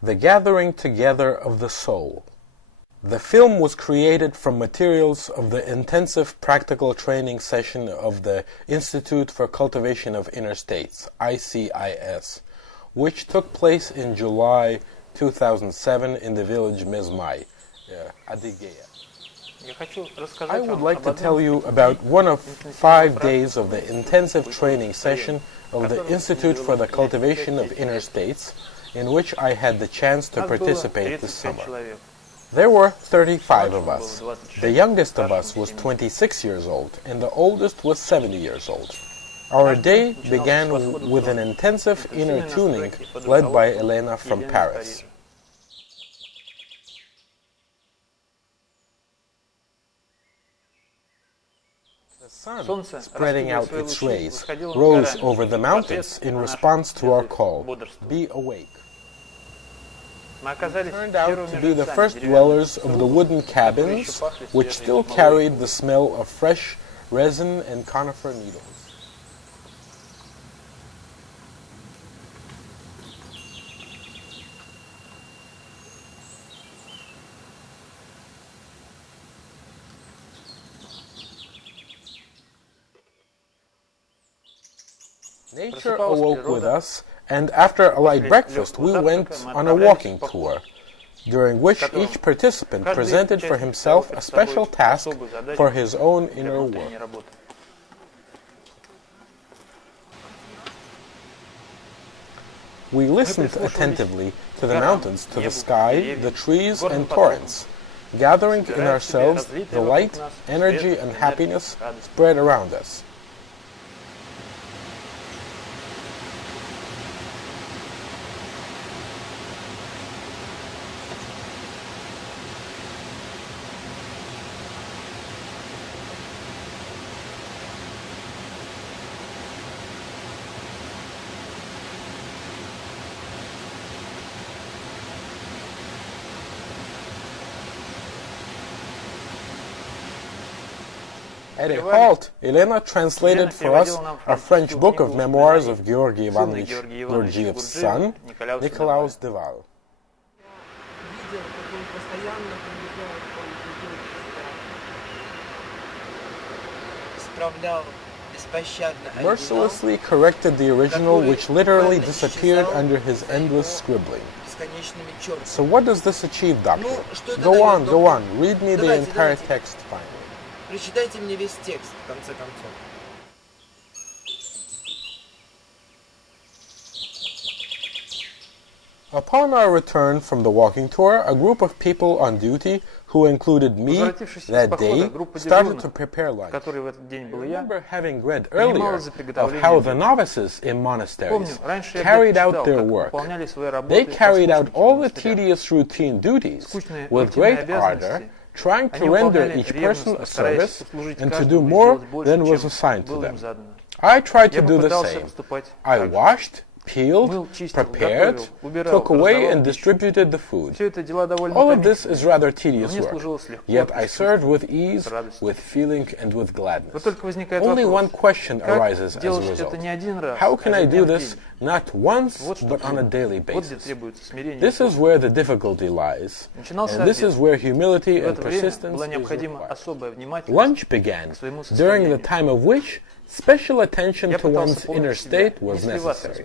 The Gathering Together of the Soul. The film was created from materials of the intensive practical training session of the Institute for Cultivation of Inner States, ICIS, which took place in July 2007 in the village Mezmai, Adygeia. I would like to tell you about one of 5 days of the intensive training session of the Institute for the Cultivation of Inner States, in which I had the chance to participate this summer. There were 35 of us. The youngest of us was 26 years old, and the oldest was 70 years old. Our day began with an intensive inner tuning led by Elena from Paris. The sun, spreading out its rays, rose over the mountains in response to our call, "Be awake." We turned out to be the first dwellers of the wooden cabins, which still carried the smell of fresh resin and conifer needles. Nature awoke with us, and after a light breakfast we went on a walking tour, during which each participant presented for himself a special task for his own inner work. We listened attentively to the mountains, to the sky, the trees and torrents, gathering in ourselves the light, energy and happiness spread around us. At a halt, Elena translated for us a French book of memoirs of Georgi Ivanovich Gurdjieff's son, Nicolaus de Val. Mercilessly corrected the original, which literally disappeared under his endless scribbling. So what does this achieve, Doctor? Go on, read me the entire text finally. Прочитайте мне весь текст, в конце концов. Upon our return from the walking tour, a group of people on duty, who included me that day, started to prepare lunch. I remember having read earlier of how the novices in monasteries carried out their work. They carried out all the tedious routine duties with great ardor, trying to render each person a service and to do more than was assigned to them. I tried to do the same. I washed, peeled, prepared, took away and distributed the food. All of this is rather tedious work, yet I served with ease, with feeling and with gladness. Only one question arises as a result. How can I do this not once, but on a daily basis? This is where the difficulty lies, and this is where humility and persistence is required. Lunch began, during the time of which special attention to one's inner state was necessary.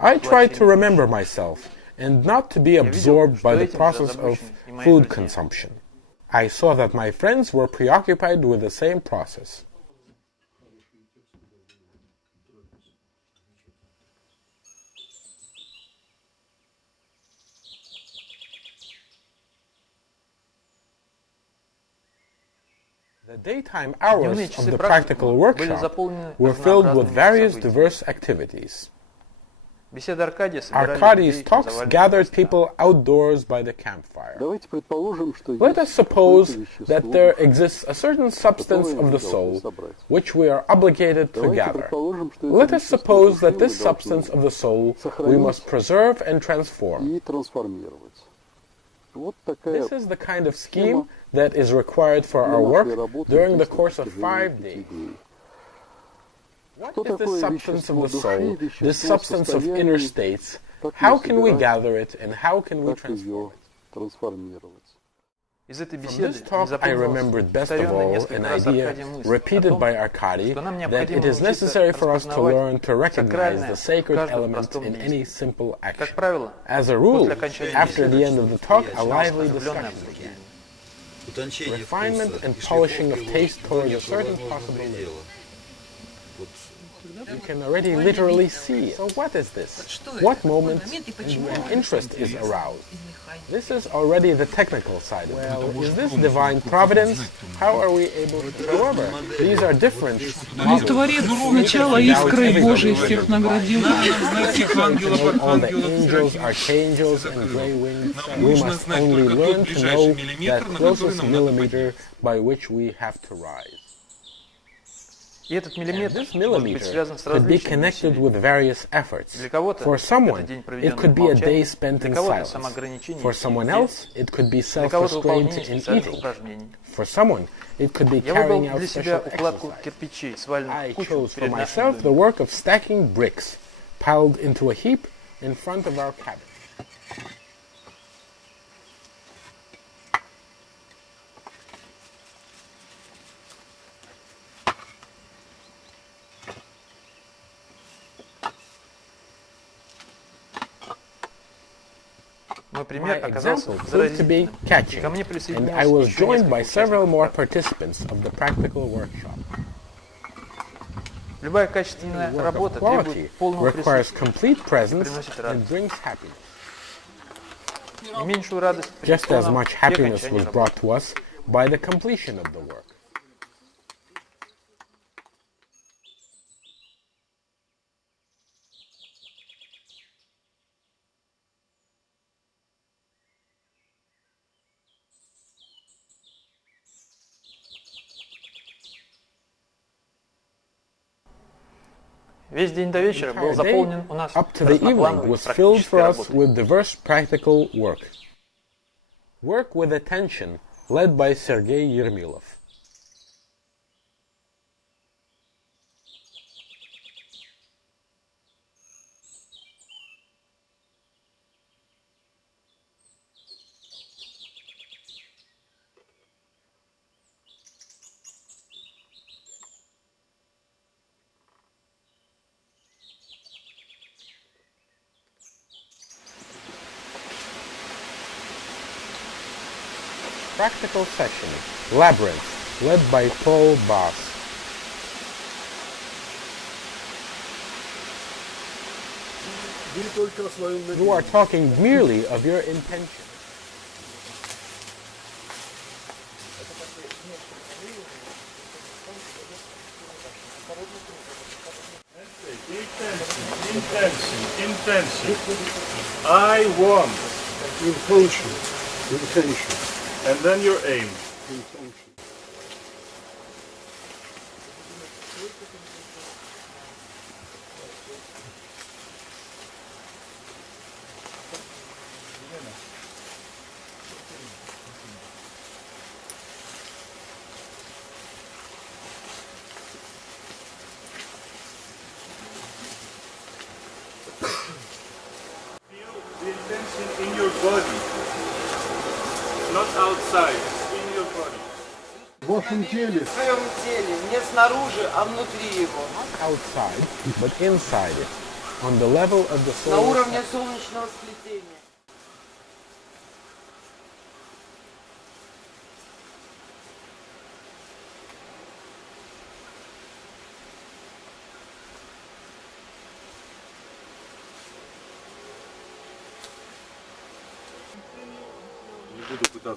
I tried to remember myself and not to be absorbed by the process of food consumption. I saw that my friends were preoccupied with the same process. The daytime hours of the practical workshop were filled with various diverse activities. Arkady's talks gathered people outdoors by the campfire. Let us suppose that there exists a certain substance of the soul which we are obligated to gather. Let us suppose that this substance of the soul we must preserve and transform. This is the kind of scheme that is required for our work during the course of 5 days. What is this substance of the soul, this substance of inner states, How can we gather it and how can we transform it? From this talk, I remembered best of all an idea repeated by Arkady that it is necessary for us to learn to recognize the sacred element in any simple action. As a rule, after the end of the talk, a lively discussion began. Refinement and polishing of taste towards a certain possible level. You can already literally see it. So what is this? What moment and interest is aroused? This is already the technical side of it. Well, is this divine providence? How are we able to... However, these are different. Творец сначала искрой Божией всех наградил. All the angels, archangels, and grey wings. We must only learn to know that closest millimeter by which we have to rise. This millimeter could be connected with various efforts. For someone, it could be a day spent in silence. For someone else, it could be self-restraint in eating. For someone, it could be carrying out special exercise. I chose for myself the work of stacking bricks, piled into a heap in front of our cabin. My example proved to be catching, and I was joined by several more participants of the practical workshop. Work of quality requires complete presence and brings happiness. Just as much happiness was brought to us by the completion of the work. Весь день до вечера был заполнен у нас up to the evening was filled for us with diverse practical work. Work with attention, led by Sergei Yermilov. Practical session, Labyrinth, led by Paul Bass. You are talking merely of your intention. Intention. I want. Intention. And then your aim. Feel the intention in your body, not outside. В своем теле, не снаружи, а внутри его. Not outside, but inside it, on the level of the soul. На уровне солнечного сплетения. Не буду пытаться